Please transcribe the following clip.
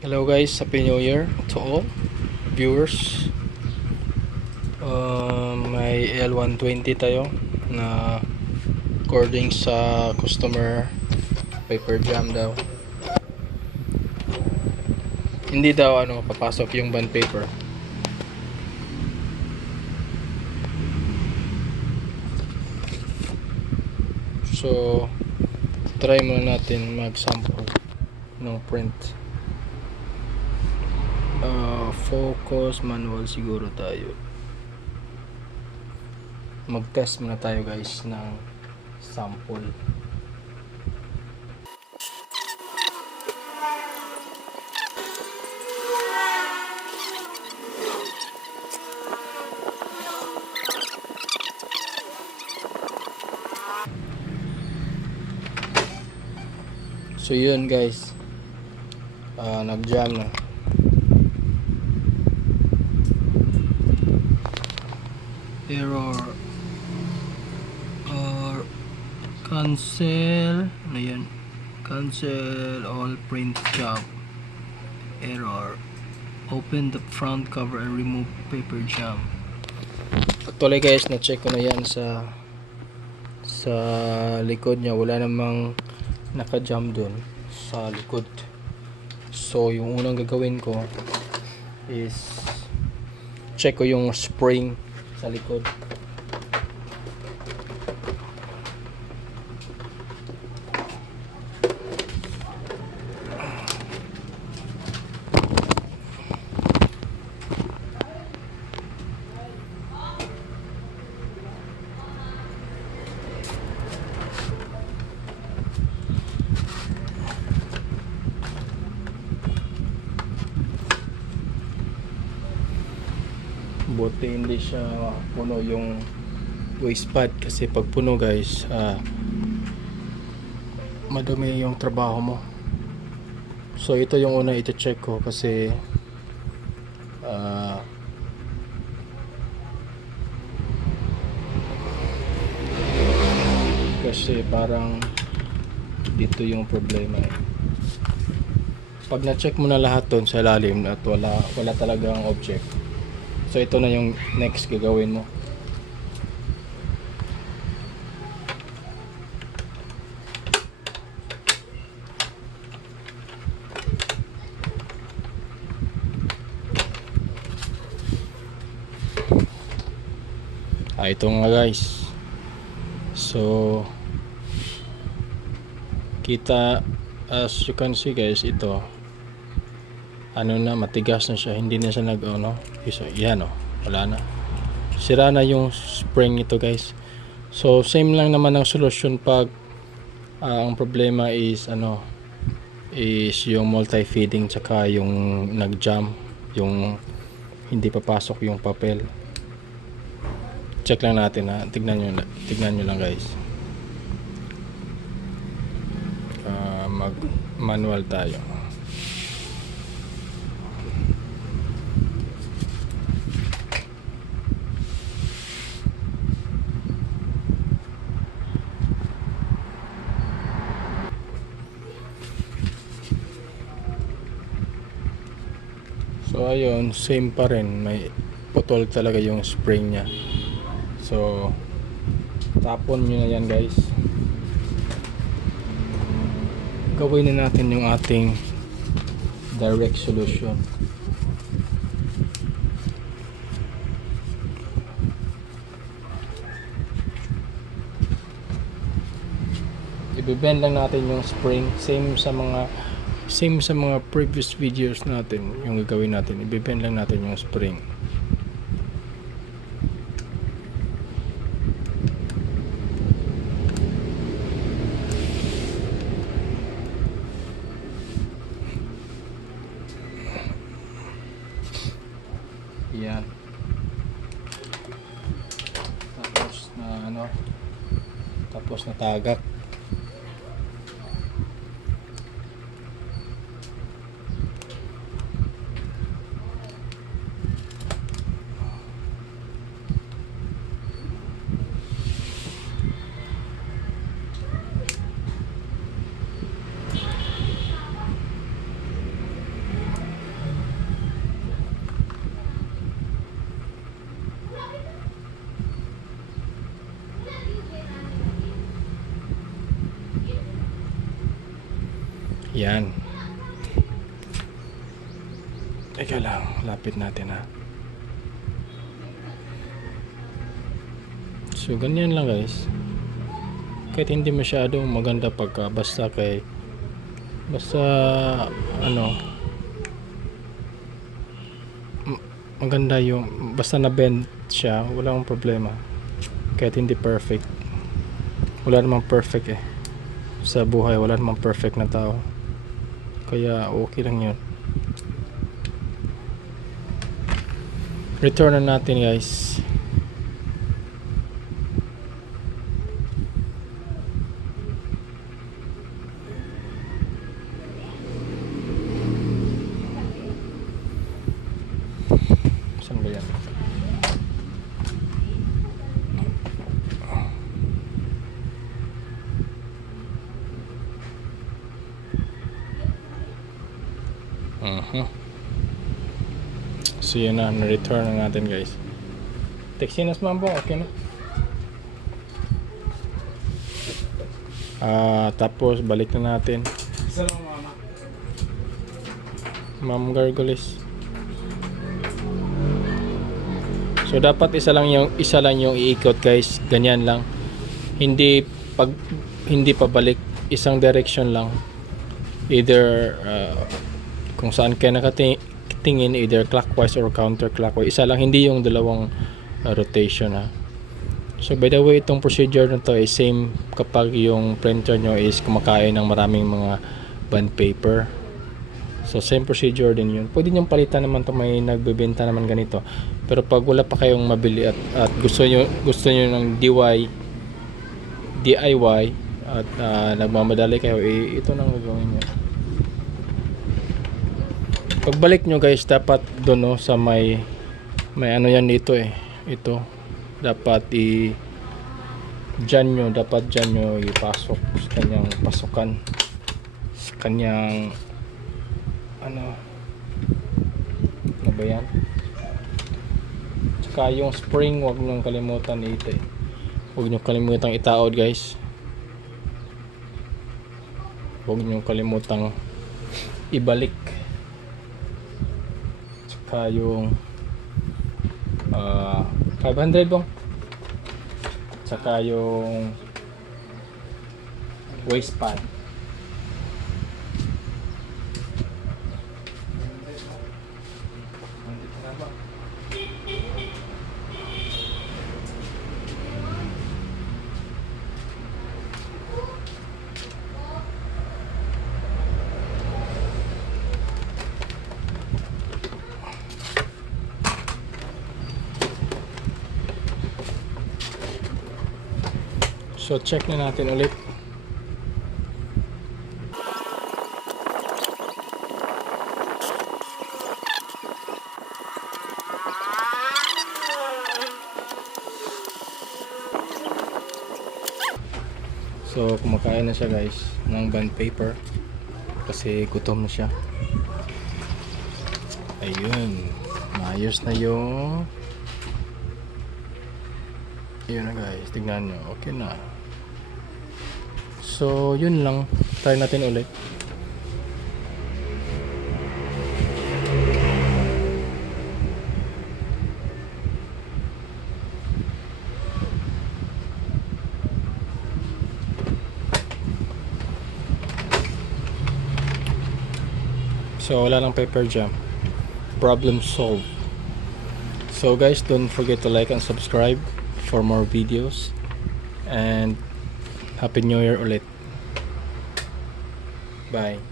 Hello guys, Happy New Year to all viewers. May L120 tayo na according sa customer paper jam daw. Hindi daw papasok yung bond paper. So try muna natin mag-sample ng print. Focus manual siguro tayo. Mag-test muna tayo guys ng sample. So yun guys, nag-jam na. Error or cancel, ano yan, cancel all print job. Error, open the front cover and remove paper jam. Actually guys, na-check ko na yan sa likod niya, wala namang naka-jam dun sa likod. So yung unang gagawin ko is check ko yung spring sa likod. Buti hindi siya puno yung waste pad, kasi pag puno guys, madumi yung trabaho mo. So ito yung una iti-check ko kasi parang dito yung problema eh. Pag na-check mo na lahat doon sa ilalim at wala talagang object, so ito na yung next gagawin mo. Ito nga guys. So kita, as you can see guys, ito na, matigas na siya, hindi na siya yan wala na, sira na yung spring nito guys. So same lang naman ang solution pag ang problema is yung multi-feeding tsaka yung nag-jam, yung hindi papasok yung papel. Check lang natin tignan nyo lang guys. Mag manual tayo. So ayun, same pa rin, may putol talaga yung spring nya. So tapon nyo na yan guys. Gawin na natin yung ating direct solution. Ibibend lang natin yung spring, same sa mga previous videos natin. Yung gagawin natin, ibibend lang natin yung spring. Yan. Tapos na tagak. Yan. Teka lang, lapit natin ha. So ganyan lang guys. Kahit hindi masyado maganda pagka basta ano maganda yung basta na bend siya, walang problema. Kahit hindi perfect. Wala namang perfect eh. Sa buhay wala namang perfect na tao. Kaya okay lang yun. Return na natin guys. Saan ba yan? So yun na, na-return na natin guys. Texinas man po, okay na. Tapos balik na natin. Isa lang mama. Ma'am Gargoles. So dapat isa lang yung iikot guys, ganyan lang. Hindi pabalik, isang direction lang. Either kung saan kayo nakatingin, either clockwise or counterclockwise. Isa lang, hindi yung dalawang rotation ha. So by the way, itong procedure na to is same kapag yung printer nyo is kumakain ng maraming mga bond paper. So same procedure din yun. Pwede nyo palitan naman to, may nagbebenta naman ganito. Pero pag wala pa kayong mabili at gusto nyo ng DIY at nagmamadali kayo, ito nang gagawin nyo. Pagbalik nyo guys, dapat doon no, sa may ano yan dito ito dapat dyan nyo ipasok sa kanyang pasukan, sa kanyang ano ba yan, tsaka yung spring wag nyo kalimutan wag nyo kalimutan itaod guys, wag nyo kalimutan ibalik, tsaka yung 500 bong, tsaka yung waistband. So check na natin ulit. So kumakain na siya guys ng bond paper kasi gutom na siya. Ayun, maayos na yung yun na guys, tignan nyo, okay na. So yun lang, try natin ulit. So wala lang paper jam, problem solved. So guys, don't forget to like and subscribe for more videos, and Happy New Year ulit. Bye.